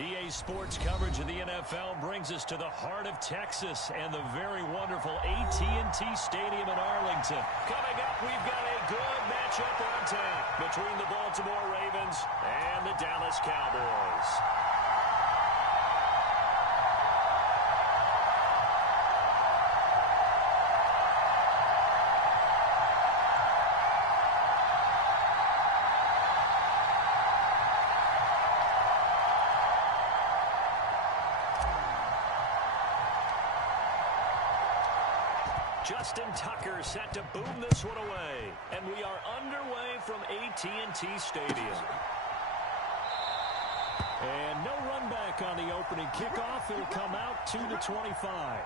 EA Sports coverage of the NFL brings us to the heart of Texas and the very wonderful AT&T Stadium in Arlington. Coming up, we've got a good matchup on tap between the Baltimore Ravens and the Dallas Cowboys. Justin Tucker set to boom this one away. And we are underway from AT&T Stadium. And no run back on the opening kickoff. It'll come out to the 25.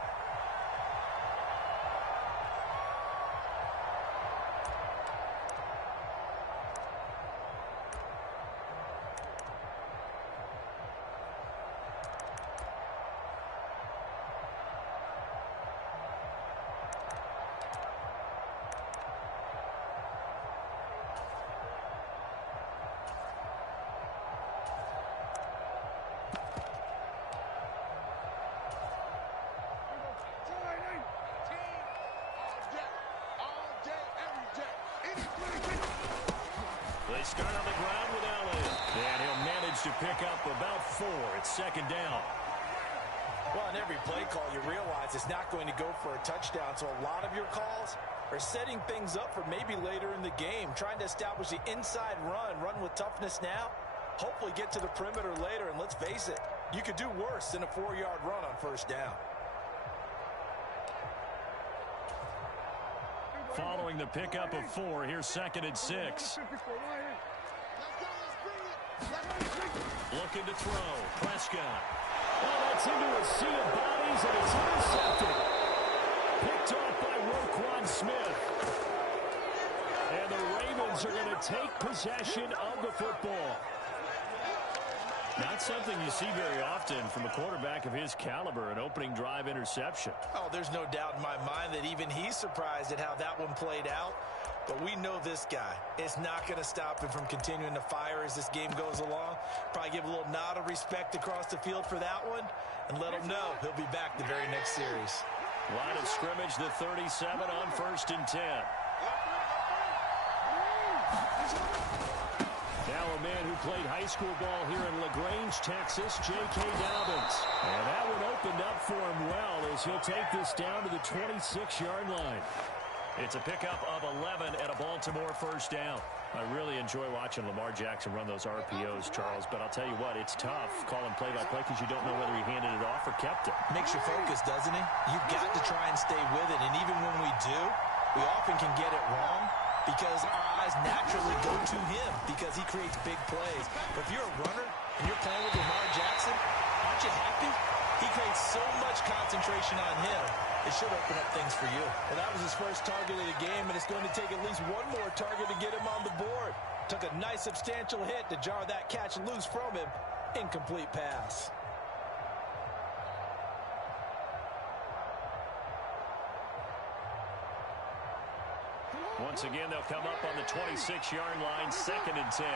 Start on the ground with Elliott. And he'll manage to pick up about 4. It's second down. Well, in every play call, you realize it's not going to go for a touchdown. So a lot of your calls are setting things up for maybe later in the game, trying to establish the inside run with toughness now, hopefully get to the perimeter later. And let's face it, you could do worse than a 4-yard run on first down. Following the pickup of 4, here's second and 6. Looking to throw. Prescott. Oh, that's into a sea of bodies, and it's intercepted. Picked off by Roquan Smith. And the Ravens are going to take possession of the football. Not something you see very often from a quarterback of his caliber, an opening drive interception. Oh, there's no doubt in my mind that even he's surprised at how that one played out. But we know this guy. It's not going to stop him from continuing to fire as this game goes along. Probably give a little nod of respect across the field for that one and let him know he'll be back the very next series. Line of scrimmage, the 37 on 1st and 10. Now a man who played high school ball here in LaGrange, Texas, J.K. Dobbins. And that one opened up for him well as he'll take this down to the 26-yard line. It's a pickup of 11 and a Baltimore first down. I really enjoy watching Lamar Jackson run those RPOs, Charles, but I'll tell you what, it's tough calling play-by-play because you don't know whether he handed it off or kept it. Makes you focus, doesn't it? You've got to try and stay with it, and even when we do, we often can get it wrong because our eyes naturally go to him because he creates big plays. But if you're a runner and you're playing with Lamar Jackson, aren't you happy? He creates so much concentration on him. It should open up things for you. Well, that was his first target of the game, and it's going to take at least one more target to get him on the board. Took a nice substantial hit to jar that catch loose from him. Incomplete pass. Once again, they'll come up on the 26-yard line, second and 10.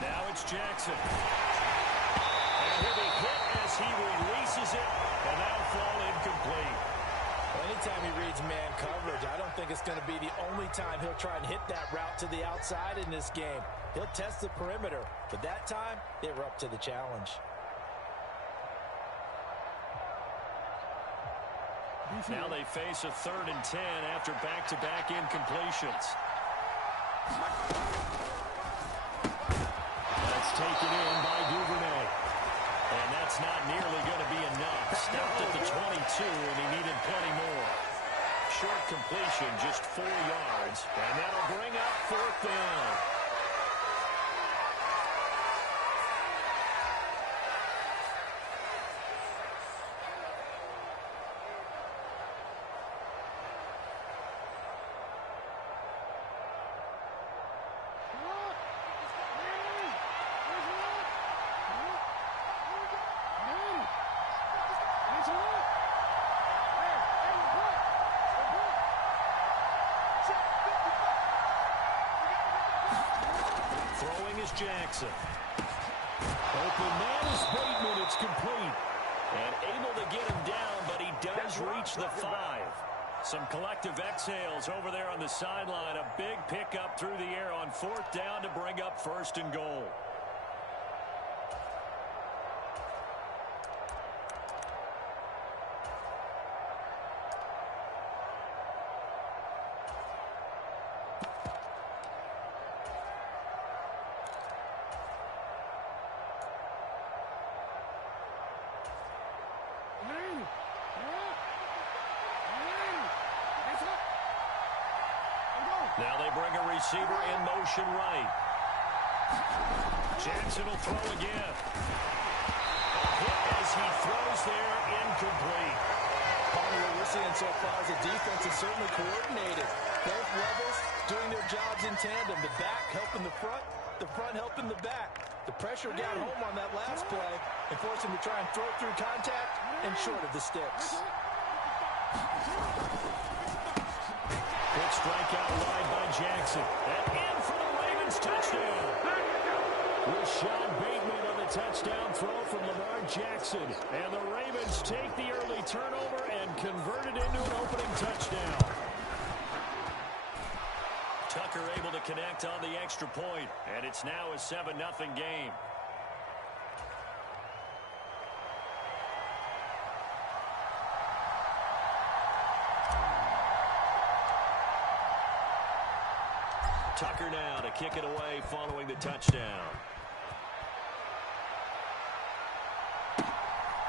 Now it's Jackson. And he'll be hit as he releases it, and that'll fall incomplete. Well, anytime he reads man coverage, I don't think it's going to be the only time he'll try and hit that route to the outside in this game. He'll test the perimeter, but that time, they were up to the challenge. Now they face a 3rd and 10 after back-to-back incompletions. That's taken in by Duvernay. And that's not nearly going to be enough. Stopped at the 22, and he needed plenty more. Short completion, just 4 yards. And that'll bring up 4th down. is Jackson. Open man is Bateman. It's complete. And able to get him down, but he does reach the 5. Some collective exhales over there on the sideline. A big pickup through the air on 4th down to bring up 1st and goal. Now they bring a receiver in motion right. Jackson will throw again. Hit as he throws there, incomplete. What we're seeing so far is the defense is certainly coordinated. Both levels doing their jobs in tandem. The back helping the front helping the back. The pressure got home on that last play and forced him to try and throw through contact and short of the sticks. Quick strikeout wide by Jackson. And in for the Ravens touchdown. Rashad Bateman on the touchdown throw from Lamar Jackson. And the Ravens take the early turnover and convert it into an opening touchdown. Tucker able to connect on the extra point. And it's now a 7-0 game. Tucker now to kick it away following the touchdown.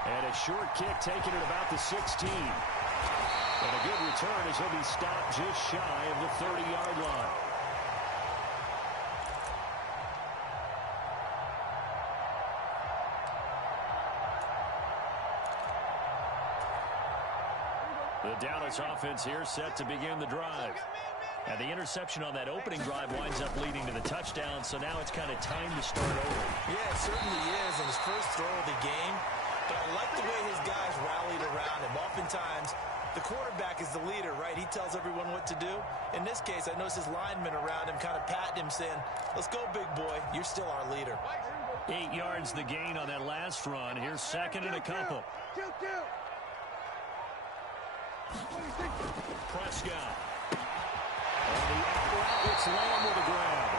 And a short kick taken at about the 16. And a good return as he'll be stopped just shy of the 30-yard line. The Dallas offense here set to begin the drive. And the interception on that opening drive winds up leading to the touchdown, so now it's kind of time to start over. Yeah, it certainly is in his first throw of the game. But I like the way his guys rallied around him. Oftentimes, the quarterback is the leader, right? He tells everyone what to do. In this case, I noticed his linemen around him kind of patting him, saying, let's go, big boy. You're still our leader. 8 yards the gain on that last run. Here's second and a couple. Prescott. On the out route, it's Lamb with a grab.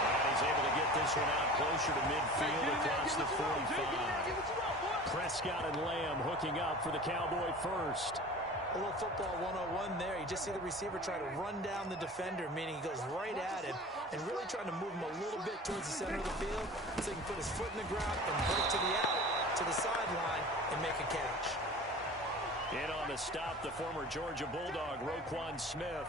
And he's able to get this one out closer to midfield across the 45. Prescott and Lamb hooking up for the Cowboy first. A little football 101 there. You just see the receiver try to run down the defender, meaning he goes right at him and really trying to move him a little bit towards the center of the field so he can put his foot in the ground and break to the out, to the sideline, and make a catch. In on the stop, the former Georgia Bulldog, Roquan Smith.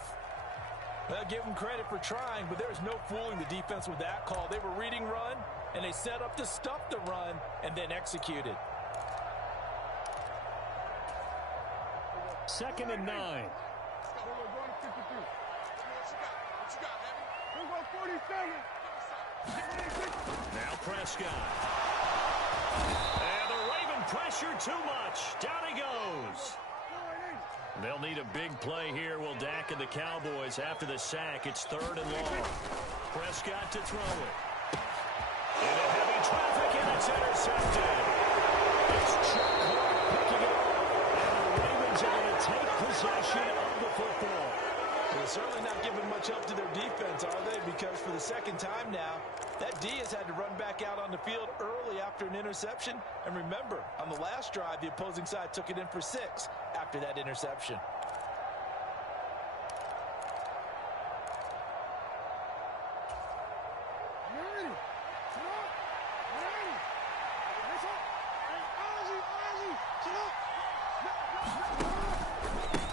Well, give them credit for trying, but there's no fooling the defense with that call. They were reading run, and they set up to stuff the run, and then executed. 2nd and 9. Now Prescott. And the Raven pressure too much. Down he goes. They'll need a big play here, will Dak and the Cowboys after the sack. It's 3rd and long. Prescott to throw it. Into heavy traffic, and it's intercepted. It's Chuck Clark picking it up. And the Ravens are going to take possession of the football. They're certainly not giving much help to their defense, are they? Because for the second time now, that D has had to run back out on the field early after an interception. And remember, on the last drive, the opposing side took it in for 6 after that interception.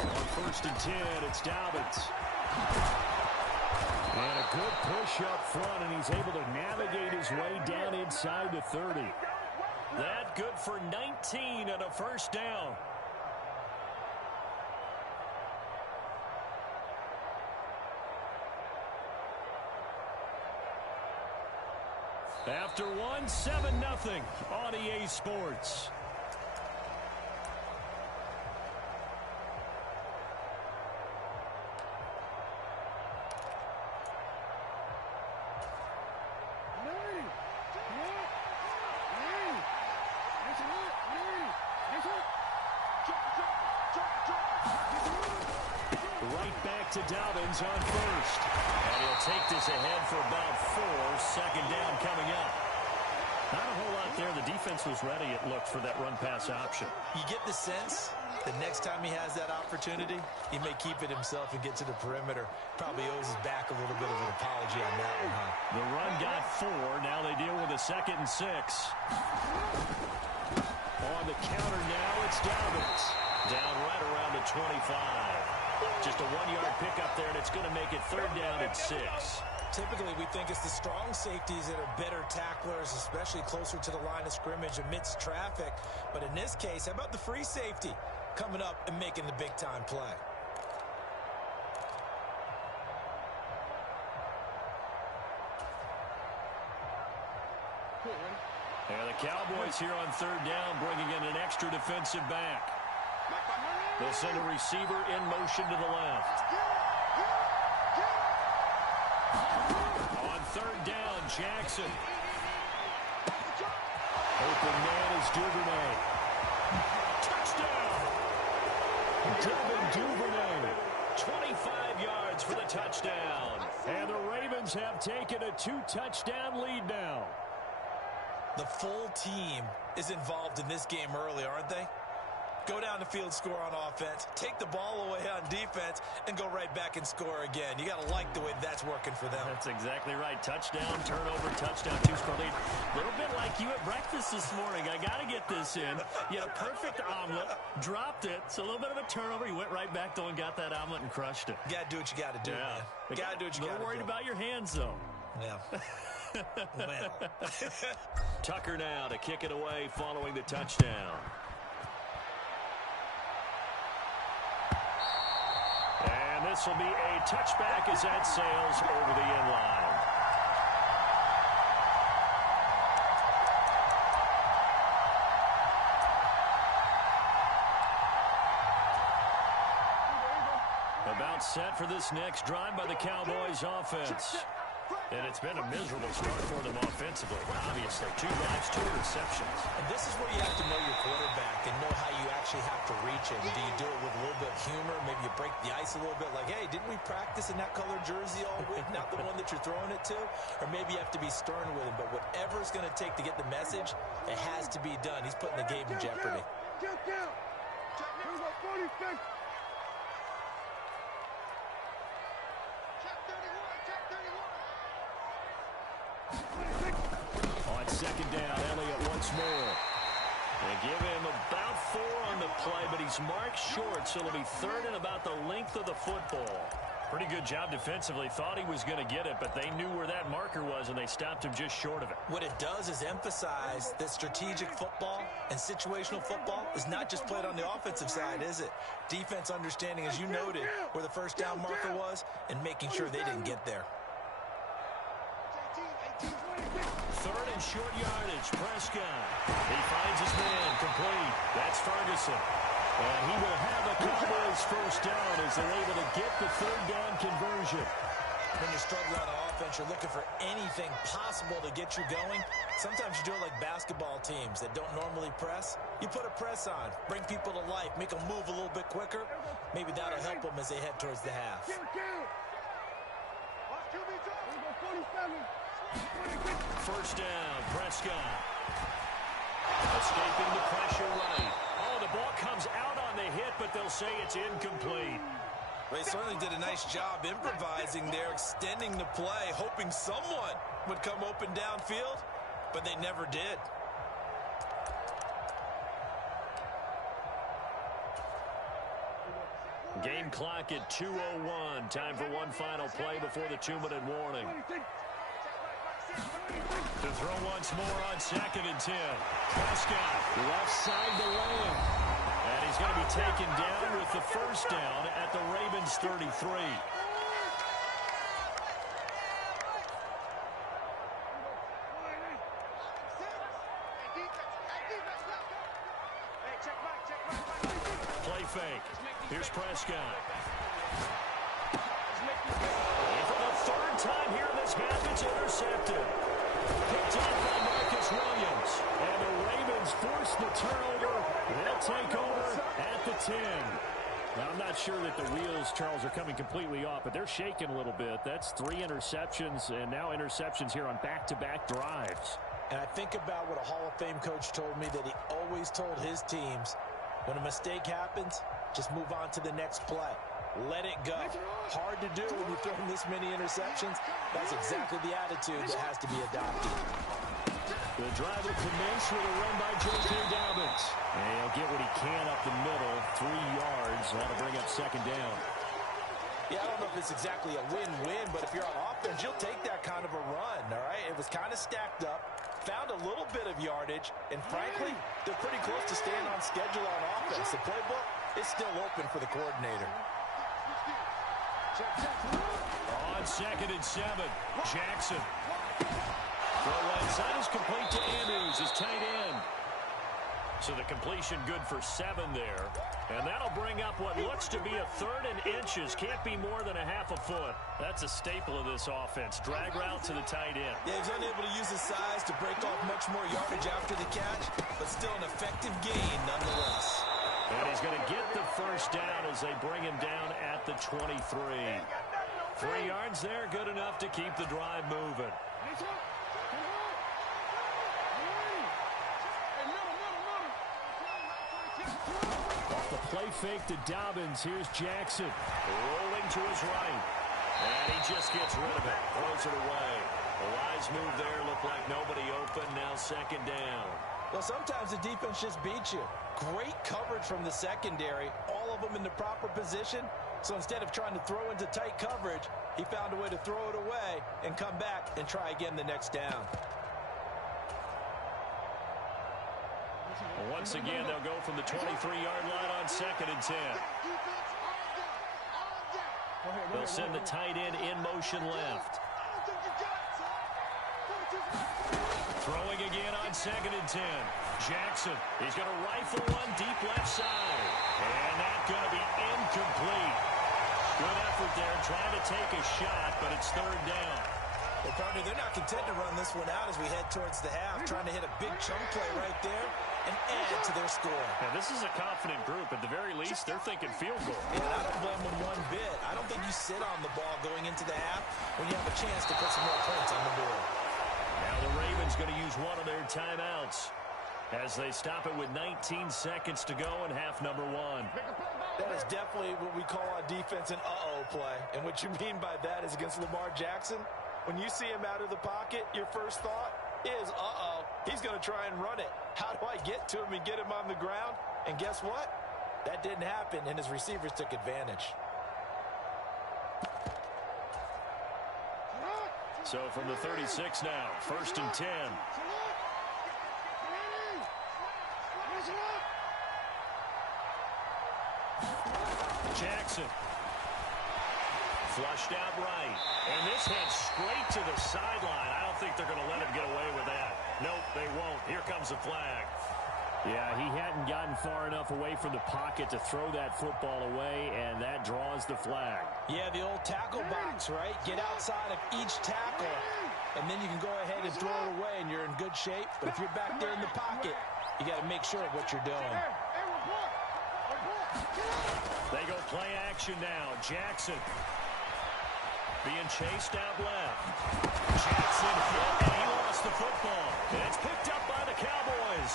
On 1st and 10, it's Dobbins. And a good push up front, and he's able to navigate his way down inside the 30. That good for 19 and a first down. After one, 7-0 on EA Sports. Right back to Dobbins on first. And he'll take this ahead for about 4. Second down coming up. Not a whole lot there. The defense was ready, it looked, for that run-pass option. You get the sense that next time he has that opportunity, he may keep it himself and get to the perimeter. Probably owes his back a little bit of an apology on that one, huh? The run got 4. Now they deal with a 2nd and 6. On the counter now, it's Dobbins. Down right around the 25. Just a 1-yard pickup there, and it's going to make it 3rd down and 6. Typically, we think it's the strong safeties that are better tacklers, especially closer to the line of scrimmage amidst traffic. But in this case, how about the free safety coming up and making the big-time play? And the Cowboys here on 3rd down, bringing in an extra defensive back. They'll send a receiver in motion to the left. On 3rd down, Jackson. Open man is Duvernay. Touchdown! Devin Duvernay. 25 yards for the touchdown. And the Ravens have taken a 2-touchdown lead now. The full team is involved in this game early, aren't they? Go down the field, score on offense, take the ball away on defense, and go right back and score again. You got to like the way that's working for them. That's exactly right. Touchdown, turnover, touchdown, 2-score lead. A little bit like you at breakfast this morning. I got to get this in. You had a perfect omelet, dropped it. It's a little bit of a turnover. You went right back, though, and got that omelet and crushed it. You got to do what you got to do, man. You got to do what you got to do. A little worried about your hands, though. Yeah. Well. Tucker now to kick it away following the touchdown. And this will be a touchback as that sails over the end line. About set for this next drive by the Cowboys offense. And it's been a miserable start for them offensively. Obviously, 2 drives, 2 interceptions. And this is where you have to know your quarterback and know how you actually have to reach him. Do you do it with a little bit of humor? Maybe you break the ice a little bit like, hey, didn't we practice in that color jersey all week? Not the one that you're throwing it to? Or maybe you have to be stern with him. But whatever it's going to take to get the message, it has to be done. He's putting the game in jeopardy. On 2nd down, Elliott once more. They give him about 4 on the play, but he's marked short, so it'll be 3rd and about the length of the football. Pretty good job defensively. Thought he was going to get it, but they knew where that marker was, and they stopped him just short of it. What it does is emphasize that strategic football and situational football is not just played on the offensive side, is it? Defense understanding, as you noted, where the 1st down marker was and making sure they didn't get there. 3rd and short yardage. Prescott. He finds his man complete. That's Ferguson. And he will have a Cowboys 1st down as they're able to get the 3rd down conversion. When you're struggling on offense, you're looking for anything possible to get you going. Sometimes you do it like basketball teams that don't normally press. You put a press on, bring people to life, make them move a little bit quicker. Maybe that'll help them as they head towards the half. 1st down, Prescott. Escaping the pressure right. Oh, the ball comes out on the hit, but they'll say it's incomplete. They certainly did a nice job improvising there, extending the play, hoping someone would come open downfield, but they never did. Game clock at 2:01. Time for one final play before the 2-minute warning. To throw once more on 2nd and 10. Prescott, left side to Lamb. And he's going to be taken down with the 1st down at the Ravens 33. Play fake. Here's Prescott. And for the 3rd time here in this half, it's intercepted. Picked up by Marcus Williams. And the Ravens force the turnover. They'll take over at the 10. Now, I'm not sure that the wheels, Charles, are coming completely off, but they're shaking a little bit. That's 3 interceptions, and now interceptions here on back-to-back drives. And I think about what a Hall of Fame coach told me, that he always told his teams, when a mistake happens, just move on to the next play. Let it go. Hard to do when you're throwing this many interceptions. That's exactly the attitude that has to be adopted. The drive will commence with a run by J.K. Dobbins. And he'll get what he can up the middle, 3 yards. That'll bring up second down. Yeah, I don't know if it's exactly a win-win, but if you're on offense, you'll take that kind of a run, all right? It was kind of stacked up, found a little bit of yardage, and frankly, they're pretty close to staying on schedule on offense. The playbook is still open for the coordinator. On 2nd and 7, Jackson. Throw right side is complete to Andrews, his tight end. So the completion good for 7 there. And that'll bring up what looks to be a 3rd and inches. Can't be more than a half a foot. That's a staple of this offense. Drag route to the tight end. Yeah, he's unable to use his size to break off much more yardage after the catch, but still an effective gain nonetheless. And he's going to get the first down as they bring him down at the 23. 3 yards there, good enough to keep the drive moving. Off the play fake to Dobbins. Here's Jackson. Rolling to his right. And he just gets rid of it. Throws it away. A wise move there. Looked like nobody open. Now second down. Well, sometimes the defense just beats you. Great coverage from the secondary. All of them in the proper position. So instead of trying to throw into tight coverage, he found a way to throw it away and come back and try again the next down. Once again, they'll go from the 23-yard line on 2nd and 10. They'll send the tight end in motion left. Throwing again on 2nd and 10. Jackson, he's going to rifle one deep left side. And that's going to be incomplete. Good effort there, trying to take a shot, but it's 3rd down. Well, partner, they're not content to run this one out as we head towards the half, trying to hit a big chunk play right there and add to their score. Now, this is a confident group. At the very least, they're thinking field goal. And I don't blame them one bit. I don't think you sit on the ball going into the half when you have a chance to put some more points on the board. Now the Ravens going to use one of their timeouts as they stop it with 19 seconds to go in half number 1. That is definitely what we call on defense an uh-oh play. And what you mean by that is against Lamar Jackson, when you see him out of the pocket, your first thought is, uh-oh, he's going to try and run it. How do I get to him and get him on the ground? And guess what? That didn't happen, and his receivers took advantage. So from the 36 now, 1st and 10. Jackson. Flushed out right. And this heads straight to the sideline. I don't think they're going to let him get away with that. Nope, they won't. Here comes the flag. Yeah, he hadn't gotten far enough away from the pocket to throw that football away, and that draws the flag. Yeah, the old tackle box, right? Get outside of each tackle, and then you can go ahead and throw it away, and you're in good shape. But if you're back there in the pocket, you got to make sure of what you're doing. They go play action now. Jackson being chased out left. Jackson hit, and he lost the football. And it's picked up by the Cowboys.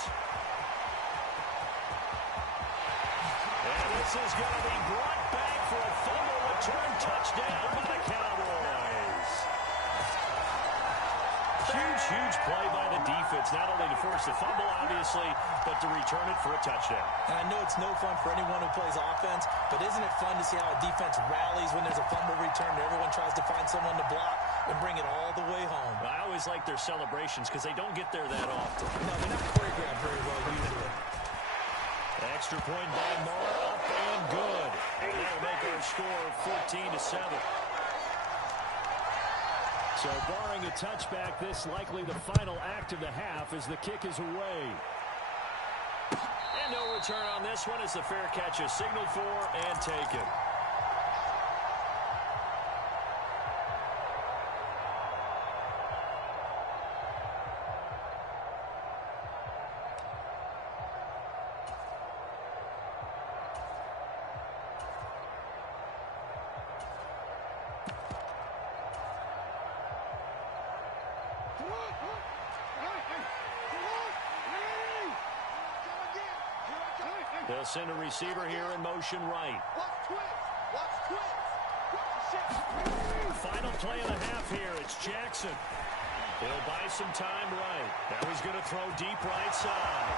And this is going to be brought back for a fumble return touchdown by the Cowboys. Huge play by the defense, not only to force the fumble, obviously, but to return it for a touchdown. And I know it's no fun for anyone who plays offense, but isn't it fun to see how a defense rallies when there's a fumble return and everyone tries to find someone to block and bring it all the way home? I always like their celebrations because they don't get there that often. No, they're not choreographed very well usually. Extra point by Marr, up and good. And that'll make our score 14-7. So barring a touchback, this likely the final act of the half as the kick is away. And no return on this one as the fair catch is signaled for and taken. They'll send a receiver here in motion right. Final play of the half here. It's Jackson. He'll buy some time right. Now he's going to throw deep right side.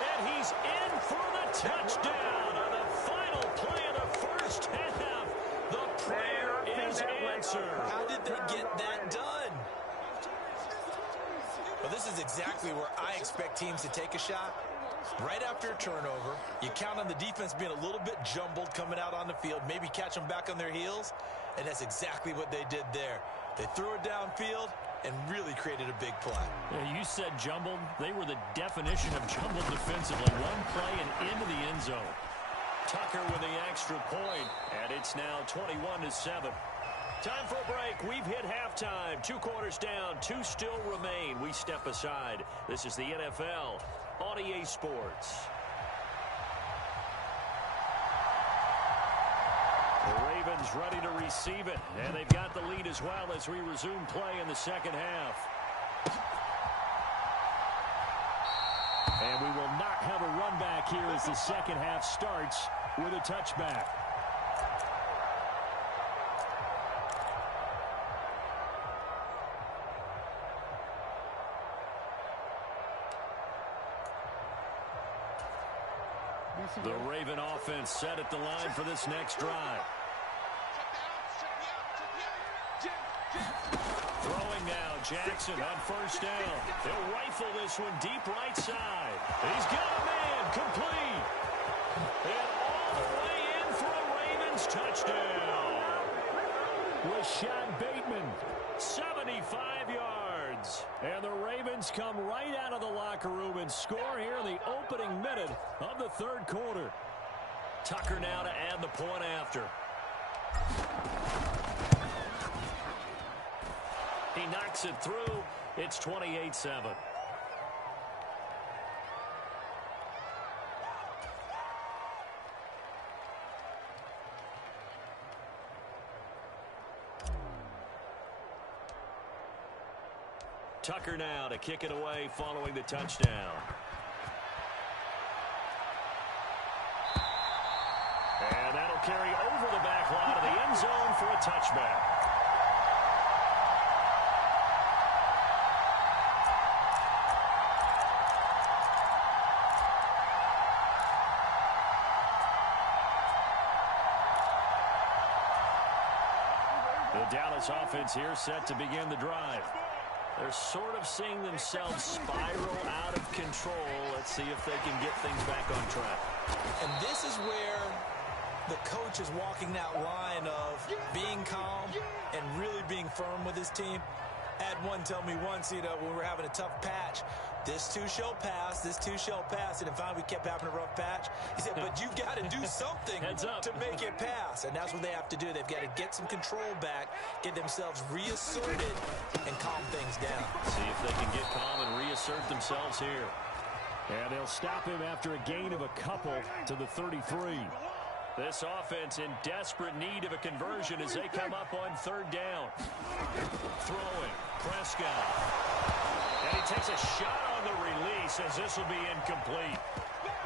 And he's in for the touchdown on the final play of the first half. The prayer is answered. How did they get that done? Well, this is exactly where I expect teams to take a shot. Right after a turnover, you count on the defense being a little bit jumbled coming out on the field, maybe catch them back on their heels, and that's exactly what they did there. They threw it downfield and really created a big play. Yeah, you said jumbled. They were the definition of jumbled defensively. One play and into the end zone. Tucker with the extra point, and it's now 21-7. Time for a break. We've hit halftime. 2 quarters down. 2 still remain. We step aside. This is the NFL on EA Sports. The Ravens ready to receive it, and they've got the lead as well as we resume play in the second half. And we will not have a run back here as the second half starts with a touchback. The Raven offense set at the line for this next drive. Throwing now, Jackson on first down. They'll rifle this one deep right side. He's got a man, complete. And all the way in for a Ravens touchdown. Rashad Bateman, 75 yards. And the Ravens come right out of the locker room and score here in the opening minute of the third quarter. Tucker now to add the point after. He knocks it through. It's 28-7. Tucker now to kick it away following the touchdown. And that'll carry over the back line of the end zone for a touchback. The Dallas offense here set to begin the drive. They're sort of seeing themselves spiral out of control. Let's see if they can get things back on track. And this is where the coach is walking that line of being calm and really being firm with his team. I had one tell me once, when we were having a tough patch, this too shall pass, this too shall pass. And finally we kept having a rough patch. He said, but you've got to do something to make it pass. And that's what they have to do. They've got to get some control back, get themselves reasserted, and calm things down. See if they can get calm and reassert themselves here. And they'll stop him after a gain of a couple to the 33. This offense in desperate need of a conversion as they come up on third down. Throwing, Prescott. And he takes a shot on the release as this will be incomplete.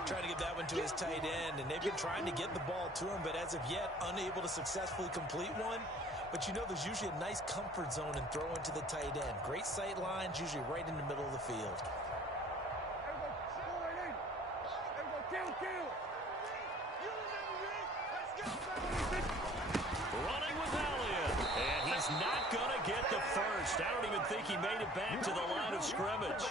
Trying to get that one to his tight end, and they've been trying to get the ball to him, but as of yet, unable to successfully complete one. But there's usually a nice comfort zone in throwing to the tight end. Great sight lines, usually right in the middle of the field. Running with Elliott, and he's not going to get the first. I don't even think he made it back to the line of scrimmage.